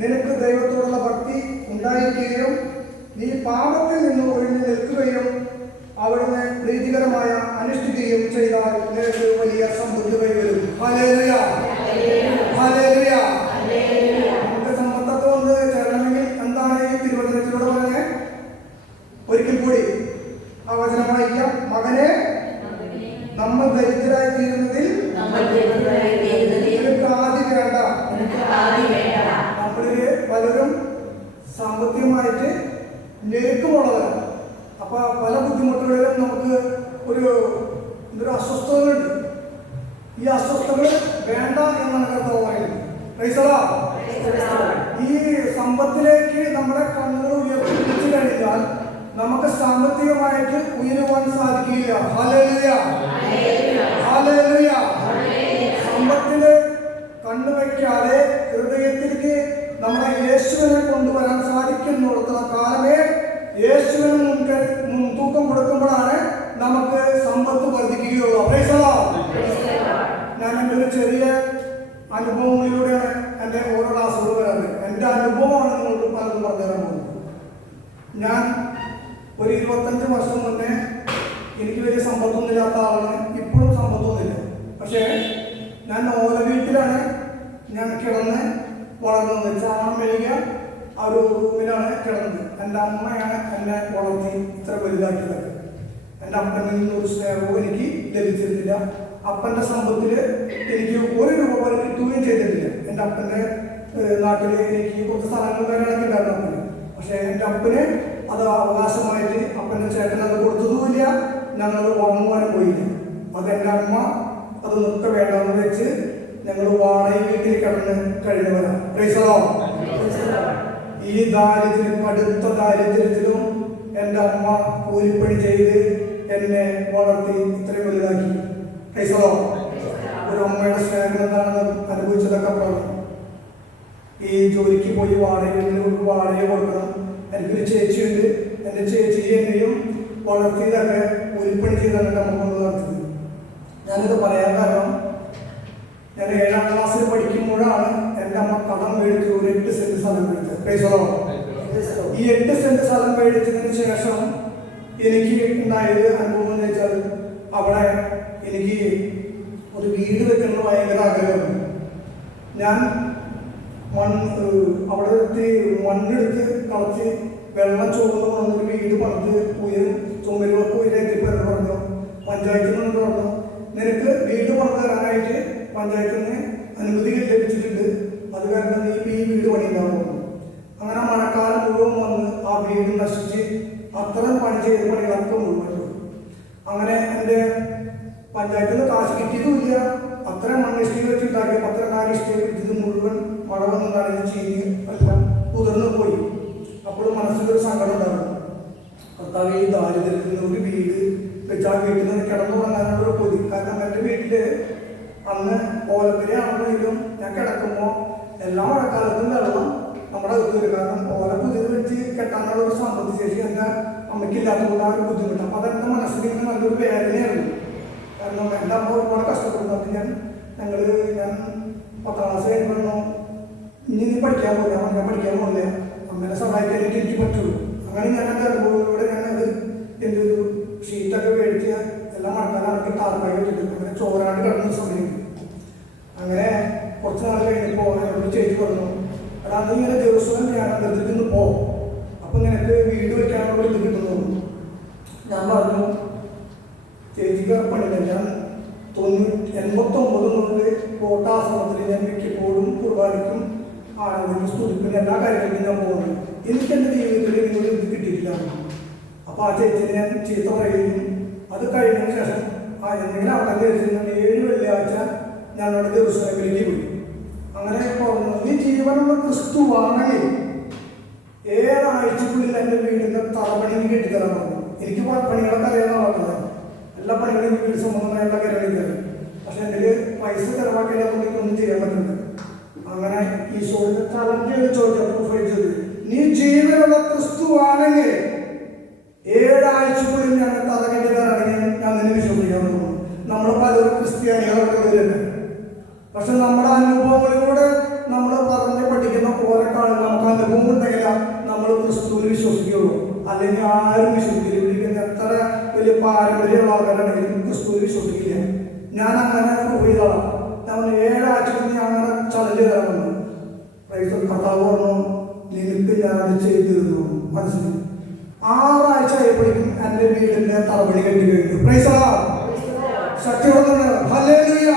നിനക്ക് ദൈവത്തോടുള്ള ഭക്തി ഉണ്ടായിരിക്കുകയും നീ പാപത്തിൽ നിന്ന് ഒഴിഞ്ഞു നിൽക്കുകയും അവിടുന്ന് പ്രീതികരമായ അനുഷ്ഠിക്കുകയും ചെയ്താൽ നിനക്ക് വലിയ സമൃദ്ധി കൈവരും. Hallelujah, hallelujah. നമുക്ക് സമ്പത്തൊക്കെ വന്ന് ചേരണമെങ്കിൽ എന്താണ് ഈ തിരുവചനത്തിലൂടെ പറഞ്ഞത്? ഒരിക്കൽ കൂടി ആ വചനം വായിക്കാം. മകനെ, നമ്മൾ ദരിദ്രരായി തീരുന്നതിൽ നിനക്ക് ആദ്യം വേണ്ട. നമ്മളില് പലരും സാമ്പത്തികമായിട്ട് ഞെരുക്കമുള്ളവരാണ്. അപ്പൊ പല ബുദ്ധിമുട്ടുകളിലും നമുക്ക് ഒരു അസ്വസ്ഥതകളുണ്ട്. ഈ അസ്വസ്ഥതകൾ വേണ്ട എന്നാണ് കർത്താവ് പറയുന്നത്. ഈ സമ്പത്തിലേക്ക് നമ്മുടെ കണ്ണുകൾ ഉയർത്തിപ്പിടിച്ചു കഴിഞ്ഞാൽ നമുക്ക് സാമ്പത്തികമായിട്ട് ഉയരുവാൻ സാധിക്കില്ല. Hallelujah, hallelujah. സമ്പത്തില് കണ്ണുവയ്ക്കാതെ ഹൃദയത്തിലേക്ക് നമ്മുടെ യേശുവിനെ കൊണ്ടുവരാൻ സാധിക്കുന്നിടത്തോളം കാലമേ യേശുവിന് മുൻതൂക്കം കൊടുക്കുമ്പോഴാണ് നമുക്ക് സമ്പത്ത് വർദ്ധിക്കുകയുള്ളൂ. ഞാൻ എൻ്റെ ഒരു ചെറിയ അനുഭവങ്ങളിലൂടെയാണ് എൻ്റെ ഓരോ ക്ലാസ്സുകൾ വരാറ്. എൻ്റെ അനുഭവമാണ് നിങ്ങൾക്ക് പലതും പറഞ്ഞു തരാൻ പോകുന്നത്. ഞാൻ ഒരു 25 വർഷം മുന്നേ എനിക്ക് വലിയ സമ്പത്തൊന്നും ഇല്ലാത്ത ആളാണ്. ഇപ്പോഴും സമ്പത്തൊന്നുമില്ല. പക്ഷേ ഞാൻ ഓല വീട്ടിലാണ് ഞാൻ കിടന്ന് വളർന്നത്. ചാണം മെഴുകിയ ആ ഒരു റൂമിലാണ് കിടന്നത്. എൻ്റെ അമ്മയാണ് എന്നെ വളർത്തി ഇത്ര വലുതാക്കിയത്. എൻ്റെ അപ്പനിൽ നിന്ന് ഒരു സ്നേഹവും എനിക്ക് ലഭിച്ചിരുന്നില്ല. അപ്പൻ്റെ സമ്പത്തിൽ എനിക്ക് 1 രൂപ പോലും കിട്ടുകയും ചെയ്തിട്ടില്ല. എൻ്റെ അപ്പൻ്റെ നാട്ടിൽ എനിക്ക് കുറച്ച് സ്ഥലങ്ങൾ കാര്യങ്ങളൊക്കെ ഉണ്ടായിരുന്നു അപ്പന്. പക്ഷേ എൻ്റെ അപ്പന് അത് അവകാശമായിട്ട് അപ്പൻ്റെ ചേട്ടൻ അത് കൊടുത്തതുമില്ല. ഞങ്ങളത് വാങ്ങുവാനും പോയില്ല. അത് എൻ്റെ അമ്മ അത് നിർത്ത വേണ്ടെന്ന് വെച്ച് ഞങ്ങൾ വാടക വീട്ടിൽ കിടന്ന് കഴിഞ്ഞവരാണ്. ഈ ദാരിദ്ര്യം, കടുത്ത ദാരിദ്ര്യത്തിലും എൻ്റെ അമ്മ കൂലിപ്പണി ചെയ്ത് എന്നെ വളർത്തി ഇത്രയും വലുതാക്കി. ഒരു അമ്മയുടെ സ്നേഹം എന്താണെന്ന് അനുഭവിച്ചതൊക്കെ പറഞ്ഞു. ഈ ജോലിക്ക് പോയി വാടക കൊടുക്കണം. എനിക്കൊരു ചേച്ചിയുണ്ട്. എൻ്റെ ചേച്ചി എന്നെയും വളർത്തിയതൊക്കെ കൂലിപ്പണി ചെയ്താണ് എൻ്റെ അമ്മ കൊണ്ട് നടത്തിയത്. ഞാനിത് പറയാൻ കാരണം, ഞാൻ 7ാം ക്ലാസ്സിൽ പഠിക്കുമ്പോഴാണ് എൻ്റെ അമ്മ കടം മേടിച്ച് ഒരു 8 സെന്റ് സ്ഥലം മേടിച്ചത്. ഈ 8 സെന്റ് സ്ഥലം മേടിച്ചതിന് ശേഷം എനിക്ക് ഉണ്ടായത് അനുഭവം എന്ന് വെച്ചാൽ അവിടെ എനിക്ക് ഒരു വീട് വെക്കുന്നത് ഭയങ്കര ആഗ്രഹമാണ്. ഞാൻ അവിടെ മണ്ണെടുത്ത് കളച്ച് വെള്ളം ചോർന്ന് വന്നൊരു വീട് പണിത് ചുമലുകൾക്ക് ഉയരെത്തിപ്പോൾ എന്ന് പറഞ്ഞു. പഞ്ചായത്തിൽ നിന്ന് പറഞ്ഞു, നിനക്ക് വീട് പണിത് തരാനായിട്ട് പഞ്ചായത്തിൽ നിന്ന് അനുമതി ലഭിച്ചിട്ടുണ്ട്. അത് കാരണം നീ ഈ വീട് പണിയുണ്ടാവും. അങ്ങനെ മഴക്കാലം മുഴുവൻ വന്ന് ആ വീട് നശിച്ച് അത്രയും പണി ചെയ്ത പണികളൊക്കെ മുഴുവൻ. അങ്ങനെ എൻ്റെ പഞ്ചായത്തിൽ നിന്ന് കാശ് കിട്ടിയതുമില്ല. അത്രയും മണ്ണിഷ്ടി വെച്ചുണ്ടാക്കിയ 14 ഇഷ്ടി പിടിച്ചത് മുഴുവൻ മഴ വന്നതാണ് ചീഞ്ഞ് എല്ലാം കുതിർന്നു പോയി. അപ്പോഴും മനസ്സിലൊരു സങ്കടം ഉണ്ടാകും. കർത്താവ് ഈ ദാരിദ്ര്യത്തിൽ നിന്ന് ഒരു വീട് വെച്ച് ആ വീട്ടിൽ നിന്ന് കിടന്നുറങ്ങാനുള്ള കൊതി. കാരണം എൻ്റെ വീട്ടില് അന്ന് ഓലപ്പുരയാണെങ്കിലും ഞാൻ കിടക്കുമ്പോൾ എല്ലാ മഴക്കാലത്തും വെള്ളം നമ്മുടെ അകത്ത് വരും. കാരണം ഓല പുതിയത് വെച്ച് കെട്ടാനുള്ള ഒരു സാമ്പത്തിക ശേഷി എൻ്റെ അമ്മയ്ക്കില്ലാത്തതുകൊണ്ട് ആ ഒരു ബുദ്ധിമുട്ട്. അപ്പോൾ അതെൻ്റെ മനസ്സിലേക്ക് നല്ലൊരു വേദനയായിരുന്നു. കാരണം എൻ്റെ അമ്മ ഒരുപാട് കഷ്ടപ്പെടുന്നു. അപ്പം ഞാൻ 10ാം ക്ലാസ് കഴിയുമ്പോഴോ ഇനി നീ പഠിക്കാൻ പോകില്ല. ഞാൻ പഠിക്കാൻ പോകില്ല, അമ്മേനെ സഹായിക്കാനായിട്ട് എനിക്ക് പറ്റുള്ളൂ. അങ്ങനെ ഞാൻ എൻ്റെ അനുഭവത്തിലൂടെ ഞാനത് എൻ്റെ ഒരു ഷീറ്റൊക്കെ മേടിച്ച് എല്ലാം മഴക്കാലം ടാർപ്പായി വെച്ചിട്ടുണ്ട്. അങ്ങനെ ചോറാണ്ട് കിടന്ന സമയം. അങ്ങനെ കുറച്ച് നാൾ കഴിഞ്ഞപ്പോൾ എന്നോട് ചേച്ചി പറഞ്ഞു, എടാ നീ ഇങ്ങനെ ജെറുസലേം ധ്യാനത്തിൽ നിന്ന് പോ, അപ്പം നിനക്ക് വീട് വയ്ക്കാനുള്ള ഇത് കിട്ടുന്നു. ഞാൻ പറഞ്ഞു, ചേച്ചിക്ക് പണിയില്ല. ഞാൻ 89 മുതൽ കോട്ടാശ്രമത്തിൽ ഞാൻ മിക്കപ്പോഴും കുർബാനയ്ക്കും ആരാധനയ്ക്കും സ്തുതിക്കും എല്ലാ കാര്യങ്ങൾക്കും ഞാൻ പോകുന്നു. എനിക്ക് എൻ്റെ ജീവിതത്തിൽ നിന്നൊരു ഇത് കിട്ടിയിട്ടില്ല. അപ്പോൾ ആ ചേച്ചിനെ ഞാൻ ചീത്ത പറയുകയും അത് കഴിഞ്ഞതിന് ശേഷം എന്തെങ്കിലും അവിടെ കയറിച്ചിരുന്ന 7 വെള്ളിയാഴ്ച ഞങ്ങളുടെ ജെറുസലേമിലേക്ക് പോയി. അങ്ങനെ പറഞ്ഞു, ഈ ജീവനുള്ള ക്രിസ്തുവാണെങ്കിൽ 7 ആഴ്ചക്കുള്ളിൽ എൻ്റെ വീടിൻ്റെ തറപണി കെട്ടിത്തരാൻ പറഞ്ഞു. എനിക്ക് പണികളൊക്കെ അറിയാൻ പറഞ്ഞത് എല്ലാ പണികളും വീട് സംബന്ധമായ എല്ലാ കാര്യങ്ങളും അറിയാം. പക്ഷെ എൻ്റെ പൈസ ചിലവാക്കിയാൽ ഒന്നും ചെയ്യാൻ പറ്റുന്നത്. അങ്ങനെ ഈശോയുടെ ചലഞ്ച് ചോദിച്ചത്, നീ ജീവനുള്ള ക്രിസ്തുവാണെങ്കിൽ 7 ആഴ്ചക്കുള്ളിൽ ഞാൻ തറകെട്ടി തരാണെങ്കിൽ ഞാൻ നിന്നെ വിശ്വസിക്കാൻ തോന്നുന്നു. നമ്മൾ പലരും ക്രിസ്ത്യാനികളൊക്കെ വരുന്നുണ്ട്. പക്ഷെ നമ്മുടെ അനുഭവങ്ങളിലൂടെ നമ്മൾ പറഞ്ഞ് പഠിക്കുന്ന ഓരോക്കാളും നമുക്ക് അനുഭവം ഉണ്ടെങ്കിൽ നമ്മൾ ക്രിസ്തുവിൽ വിശ്വസിക്കുകയുള്ളൂ. അല്ലെങ്കിൽ ആരും വിശ്വസിക്കില്ല. വിളിക്കുന്ന എത്ര വലിയ പാരമ്പര്യമുള്ള ആൾക്കാരാണെങ്കിലും ക്രിസ്തുവിൽ വിശ്വസിക്കില്ല. ഞാൻ അങ്ങനെ പ്രൂവ് ചെയ്തതാണ്. ഞാൻ 7 ആഴ്ച ഞാൻ അങ്ങനെ ചലഞ്ച് തരാമെന്ന് കർത്താവ് പറഞ്ഞു, നിനക്ക് ഞാനത് ചെയ്തു തരുന്നു. മനസ്സിലായി. 6 ആഴ്ച ആയപ്പോഴേക്കും എൻ്റെ വീടിൻ്റെ തറപടി കെട്ടി കഴിഞ്ഞു. Praise the Lord. ശക്തിയോടെ ഹല്ലേലൂയ.